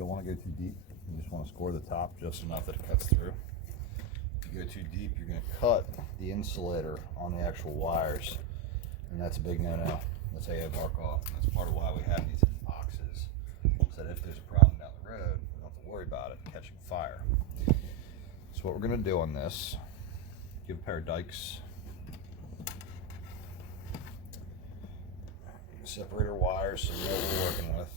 don't want to go too deep. You just want to score the top just enough that it cuts through. If you go too deep, you're going to cut the insulator on the actual wires, and that's a big no-no. That's how you have arc off. And that's part of why we have these in boxes, so that if there's a problem down the road, we don't have to worry about it catching fire. So what we're going to do on this, give a pair of dikes, separate our wires so we know what we're working with.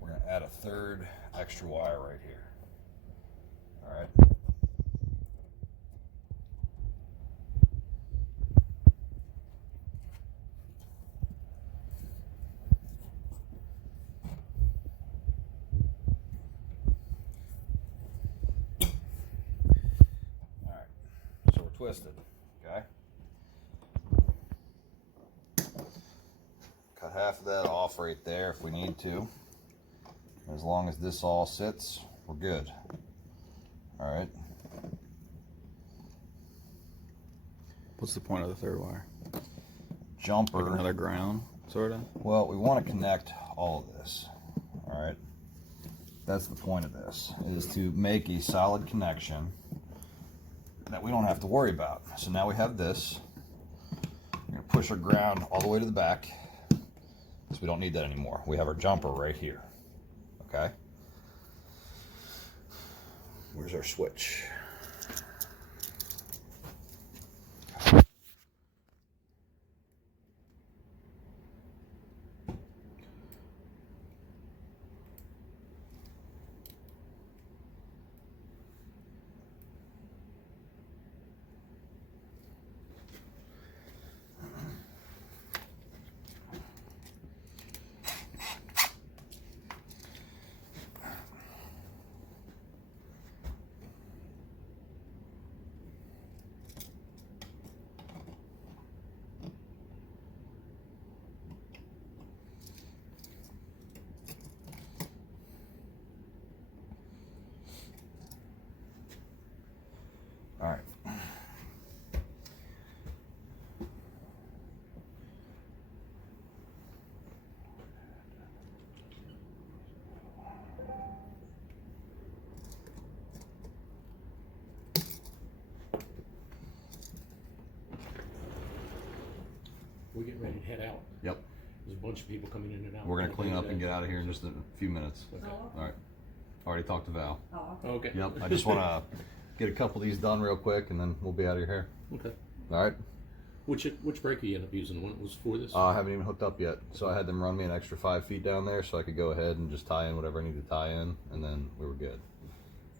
We're going to add a third extra wire right here. All right. Twisted, okay? Cut half of that off right there if we need to. As long as this all sits, we're good. All right. What's the point of the third wire? Jumper. Like another ground, sort of? Well, we want to connect all of this. All right. That's the point of this, is to make a solid connection that we don't have to worry about. So now we have this. We're going to push our ground all the way to the back, so we don't need that anymore. We have our jumper right here. Okay? Where's our switch? All right. We're getting ready to head out. Yep. There's a bunch of people coming in and out. We're going to clean up and get out of here in just a few minutes. Okay. All right. Already talked to Val. Okay. Yep. I just want to get a couple of these done real quick, and then we'll be out of your hair. Okay. All right. Which brake you end up using? The one that was for this? I haven't even hooked up yet, so I had them run me an extra 5 feet down there, so I could go ahead and just tie in whatever I need to tie in, and then we were good.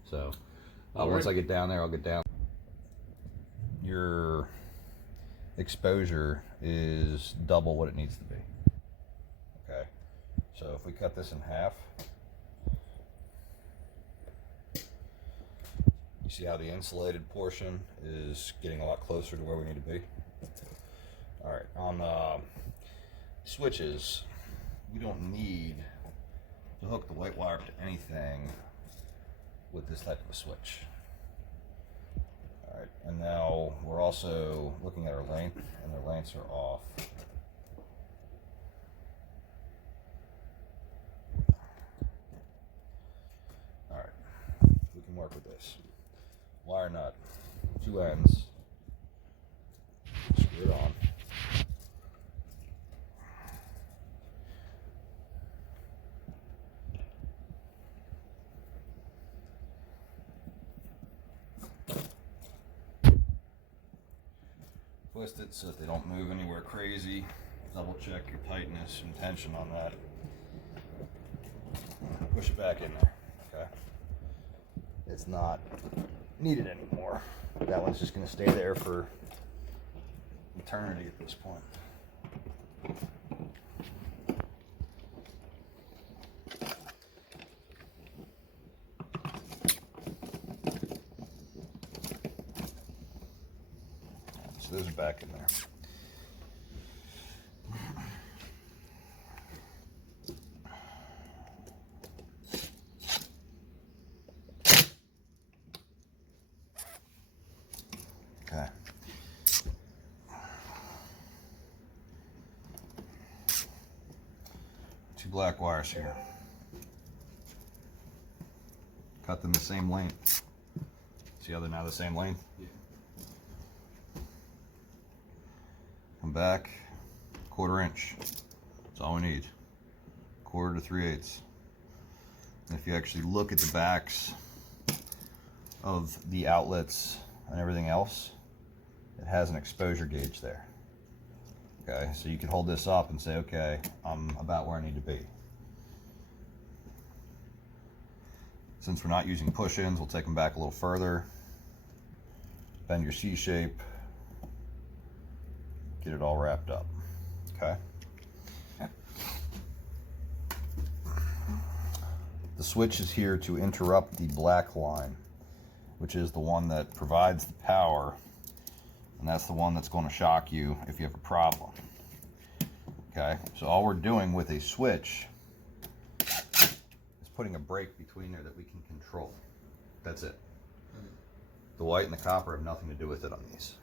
So once right. I get down there, I'll get down. Your exposure is double what it needs to be. Okay, so if we cut this in half, you see how the insulated portion is getting a lot closer to where we need to be. All right, on switches, we don't need to hook the white wire up to anything with this type of a switch. All right, and now we're also looking at our length, and the lengths are off. All right, we can work with this. Wire nut, 2 ends, screw it on. Twist it so that they don't move anywhere crazy. Double check your tightness and tension on that. Push it back in there, okay? It's not needed anymore. That one's just gonna stay there for eternity at this point. So those are back in there. Okay. black wires here. Cut them the same length. See how they're now the same length? Yeah. Come back, 1/4 inch. That's all we need. 1/4 to 3/8. And if you actually look at the backs of the outlets and everything else, it has an exposure gauge there. Okay, so you can hold this up and say, okay, I'm about where I need to be. Since we're not using push-ins, we'll take them back a little further. Bend your C shape. Get it all wrapped up. Okay. The switch is here to interrupt the black line, which is the one that provides the power, and that's the one that's going to shock you if you have a problem. Okay, so all we're doing with a switch is putting a break between there that we can control. That's it. The white and the copper have nothing to do with it on these.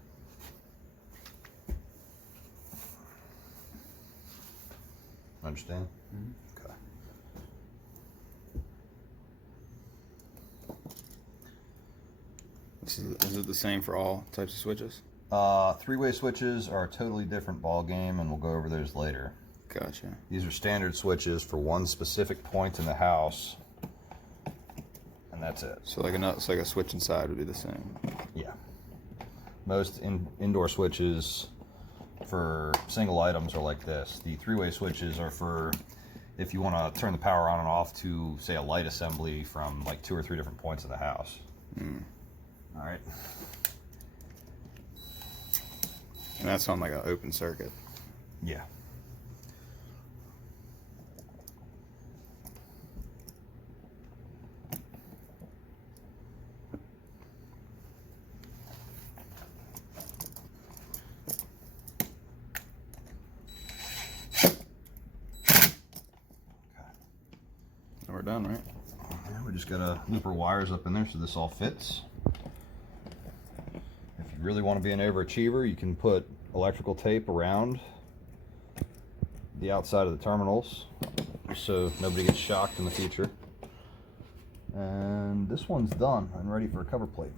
Understand? Mm-hmm. Okay. Is it the same for all types of switches? Three-way switches are a totally different ball game, and we'll go over those later. Gotcha. These are standard switches for one specific point in the house, and that's it. So like a switch inside would be the same. Yeah. Most indoor switches for single items are like this. The three-way switches are for if you want to turn the power on and off to, say, a light assembly from like 2 or 3 different points in the house. All right. And that's on like an open circuit. Yeah. And we're done, right? Yeah, we just gotta loop our wires up in there so this all fits. If you really want to be an overachiever, you can put electrical tape around the outside of the terminals so nobody gets shocked in the future. And this one's done and ready for a cover plate.